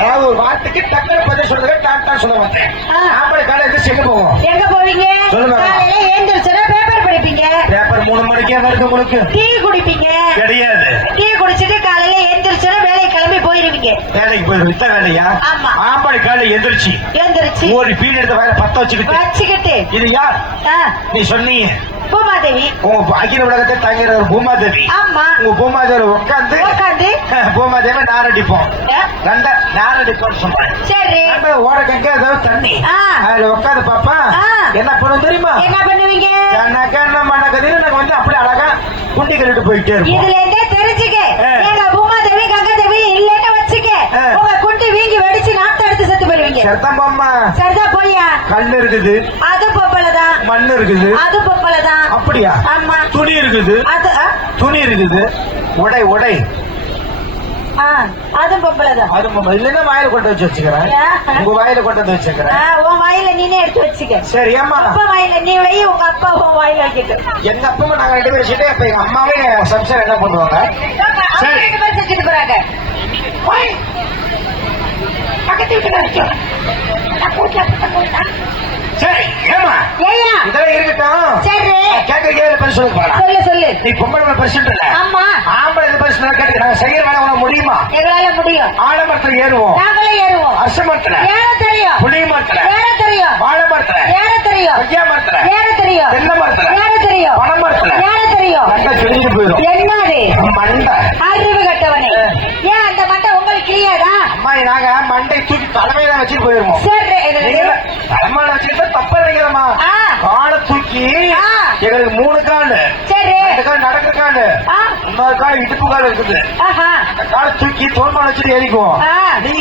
அதாவது ஒரு வார்த்தைக்கு டக்குனு பதில் சொல்றதுக்கு டாக்டர் சொல்ல மாட்டேன். ஆம்பளை காலை எந்திரிச்சு எங்க போவோம்? எங்க போவீங்க? சொல்லுங்க. காலையில எழுந்திருச்சுனா பேப்பர் படிப்பீங்க. பேப்பர் 3 மணிக்கே வருது உங்களுக்கு. டீ குடிப்பீங்க. கிடையாது. டீ குடிச்சிட்டு காலையில எழுந்திருச்சுனா வேலைக்கு கிளம்பி போயிருவீங்க. வேலைக்கு போயிருவீங்க. இத்த வேலையா? ஆமா. ஆம்பளை காலை எந்திரிச்சு ஒரு பீரியட் எடுத்து வயல பத்த வச்சுக்கிட்டு இது யார்? நீ சொன்னீங்க பூமாதேவி. உங்க அகில உலகத்தை தங்கிற ஒரு பூமாதேவி. ஆமா. உங்க பூமாதேவி உட்காந்து பூமாதேவி நாரடிப்போம். நாரடிப்போம் சொல்றேன். சரி. ஓட கங்க ஏதாவது தண்ணி அதுல உட்காந்து பாப்பா என்ன பண்ணும் தெரியுமா? என்ன பண்ணுவீங்க? மணக்கதின்னு நாங்க வந்து அப்படி அழகா குண்டி கட்டிட்டு போயிட்டே இருப்போம். இதுல இருந்தே தெரிஞ்சுக்க எங்க பூமாதேவி கங்கதேவி இல்லன்னு வச்சுக்க உங்க குண்டி வீங்கி வெடிச்சு நாத்த எடுத்து செத்து போயிருவீங்க. சரிதான் பாம்மா. சரிதான் போயா. கண்ணு இருக்குது. அது பொப்பலதான். மண்ணு இருக்குது. அது பொப்பலதான். அப்படியா? ஆமா. துணி இருக்குது. அது துணி இருக்குது. உடை உடை அது பொம்பளதான். அது இல்லன்னா வாயில கொண்டு வச்சுக்கிறேன். உங்க வாயில கொண்டு வச்சுக்கிறேன். உன் வாயில நீனே எடுத்து வச்சுக்க. சரி அம்மா. அப்பா வாயில நீ வை, உங்க அப்பா உன் வாயில வைக்கட்டும். எங்க அப்பாவும் நாங்க 2 பேரும் வச்சுட்டு இப்ப எங்க அம்மாவே சம்சாரம் என்ன பண்ணுவாங்க? சரி 2 பேரும் செஞ்சுட்டு போறாங்க. சரி ஏமா இதெல்லாம் இருக்கட்டும். சரி கேட்கறதுக்கு பரிசு சொல்லு. சொல்லு. நீ பொம்பளை பரிசு இல்ல. ஆமா. ஆம்பளை பரிசு கேட்க நாங்க செய்யற வேலை உனக்கு முடியுமா? எங்களால முடியும். ஆலமரத்துல ஏறுவோம். நாங்களே ஏறுவோம். அரச மரத்துல ஏற தெரியும். புளிய மரத்துல ஏற தெரியும். வாழை மரத்துல ஏற தெரியும். கொய்யா மரத்துல ஏற தெரியும். தென்னை மரத்துல ஏற தெரியும். பனை மரத்துல ஏற தெரியும். மண்டை கிழிஞ்சு போயிடும். என்னது மண்டை? அறிவு கட்டவனே. ஏன் அந்த மண்டை உங்களுக்கு கிளியாதா? அம்மா நாங்க மண்டை தூக்கி தலைமையில வச்சுட்டு போயிருவோம். சரி தலைமையில வச்சுட்டு தப்ப நினைக்கிறோமா? காலை தூக்கி எங்களுக்கு 3 கால். சரி 2 கால் நடக்கிற கால், 3 கால் இடுப்பு கால் இருக்குது. அந்த காலை தூக்கி தோல்மால வச்சுட்டு ஏறிக்குவோம். நீங்க